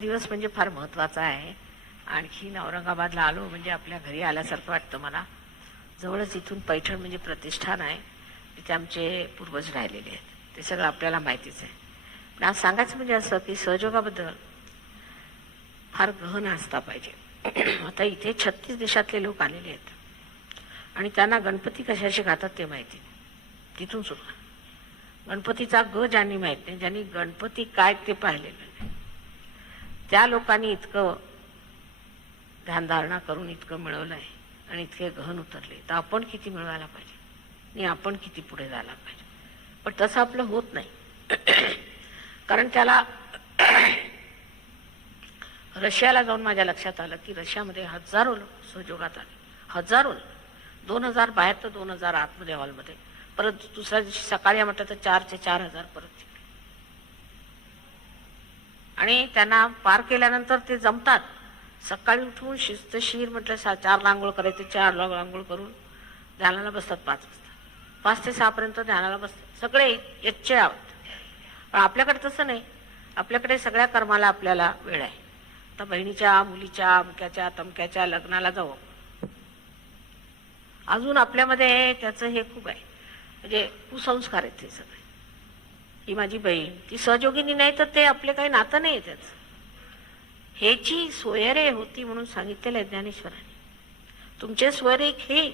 दिवस म्हणजे फार महत्त्वाचा आहे. आणखीन औरंगाबादला आलो म्हणजे आपल्या घरी आल्यासारखं वाटतं मला. जवळच इथून पैठण म्हणजे प्रतिष्ठान आहे, तिथे आमचे पूर्वज राहिलेले आहेत. ते सगळं आपल्याला माहितीच आहे. पण आज सांगायचं म्हणजे असं की सहयोगाबद्दल फार गहन असता पाहिजे. आता इथे 36 देशातले लोक आलेले आहेत आणि त्यांना गणपती कशाशी खातात ते माहिती. तिथून सुद्धा गणपतीचा ज्यांनी माहीत नाही, ज्यांनी गणपती काय ते पाहिलेलं नाही, त्या लोकांनी इतकं ध्यानधारणा करून इतकं मिळवलं आहे आणि इतके गहन उतरले, तर आपण किती मिळवायला पाहिजे आणि आपण किती पुढे जायला पाहिजे. पण तसं आपलं होत नाही. कारण त्याला रशियाला जाऊन माझ्या लक्षात आलं की रशियामध्ये हजारो लोक सहयोगात आले. हजारो, 2000 बाहेर तर 2000 आतमध्ये हॉलमध्ये. परत दुसऱ्या दिवशी सकाळी म्हटलं तर 4,000 परत. आणि त्यांना पार केल्यानंतर ते जमतात. सकाळी उठून शिस्तशीर म्हटलं 4 आंघोळ करायचे, 4 आंघोळ करून ध्यानाला बसतात 5 वाजता. 5 ते 6 पर्यंत ध्यानाला बसतात. सगळे यच्चे आहोत. पण आपल्याकडे तसं नाही. आपल्याकडे सगळ्या कर्माला आपल्याला वेळ आहे. आता बहिणीच्या, मुलीच्या, अमक्याच्या तमक्याच्या लग्नाला जाऊ. अजून आपल्यामध्ये त्याचं हे खूप आहे, म्हणजे कुसंस्कार आहेत ते सगळे. ही माझी बहीण, ती सहयोगिनी नाही तर ते आपले काही नातं नाही त्याचं. ह्याची सोयरे होती म्हणून सांगितलेलं आहे ज्ञानेश्वरांनी. तुमचे सोयरीक हे,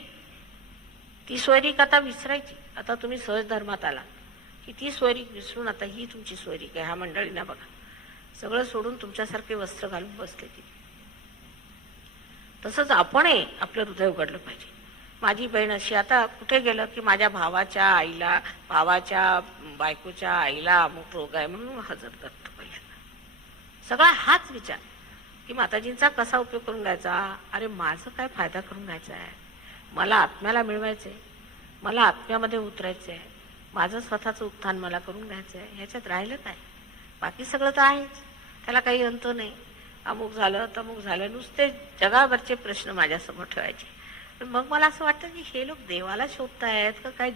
ती सोयरीक आता विसरायची. आता तुम्ही सहज धर्मात आला की ती सोयरीक विसरून आता ही तुमची सोयरीक आहे. ह्या मंडळींना बघा, सगळं सोडून तुमच्यासारखे वस्त्र घालून बसले ती. तसंच आपणही आपलं हृदय उघडलं पाहिजे. माझी बहीण अशी, आता कुठे गेलं की माझ्या भावाच्या आईला, भावाच्या बायकोच्या आईला अमुक रोग आहे म्हणून हजर करतो पहिल्यांदा. सगळा हाच विचार की माताजींचा कसा उपयोग करून घ्यायचा. अरे माझं काय फायदा करून घ्यायचा आहे, मला आत्म्याला मिळवायचं आहे, मला आत्म्यामध्ये उतरायचं आहे, माझं स्वतःचं उत्थान मला करून घ्यायचं आहे. ह्याच्यात राहिलं काय, बाकी सगळं तर आहेच, त्याला काही अंत नाही. अमुक झालं तमुक झालं, नुसते जगावरचे प्रश्न माझ्यासमोर ठेवायचे. पण मग मला असं वाटतं की हे लोक देवाला शोधतायत का काय,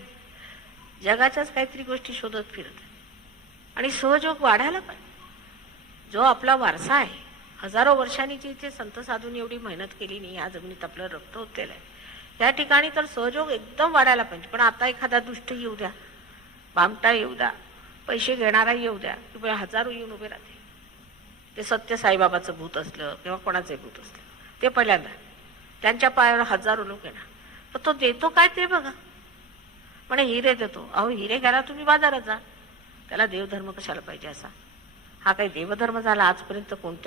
जगाच्याच काहीतरी गोष्टी शोधत फिरत आहेत. आणि सहयोग वाढायला पाहिजे. जो आपला वारसा आहे, हजारो वर्षांनी जी इथे संत साधूंनी एवढी मेहनत केली नाही, या जमिनीत आपलं रक्त होतेलं आहे, त्या ठिकाणी तर सहयोग एकदम वाढायला पाहिजे. पण आता एखादा दुष्ट येऊ द्या, भामटा येऊ द्या, पैसे घेणारा येऊ द्या, किंवा हजारो येऊन उभे राहते. ते सत्य साईबाबाचं भूत असलं किंवा कोणाचे भूत असलं, ते पहिल्यांदा त्यांच्या पायावर हजारो लोक येणार. पण तो देतो काय ते बघा. म्हणे हिरे देतो. अहो हिरे घ्यायला तुम्ही बाजारात जा, त्याला देवधर्म कशाला पाहिजे असा. हा काही देवधर्म झाला आजपर्यंत कोणत्या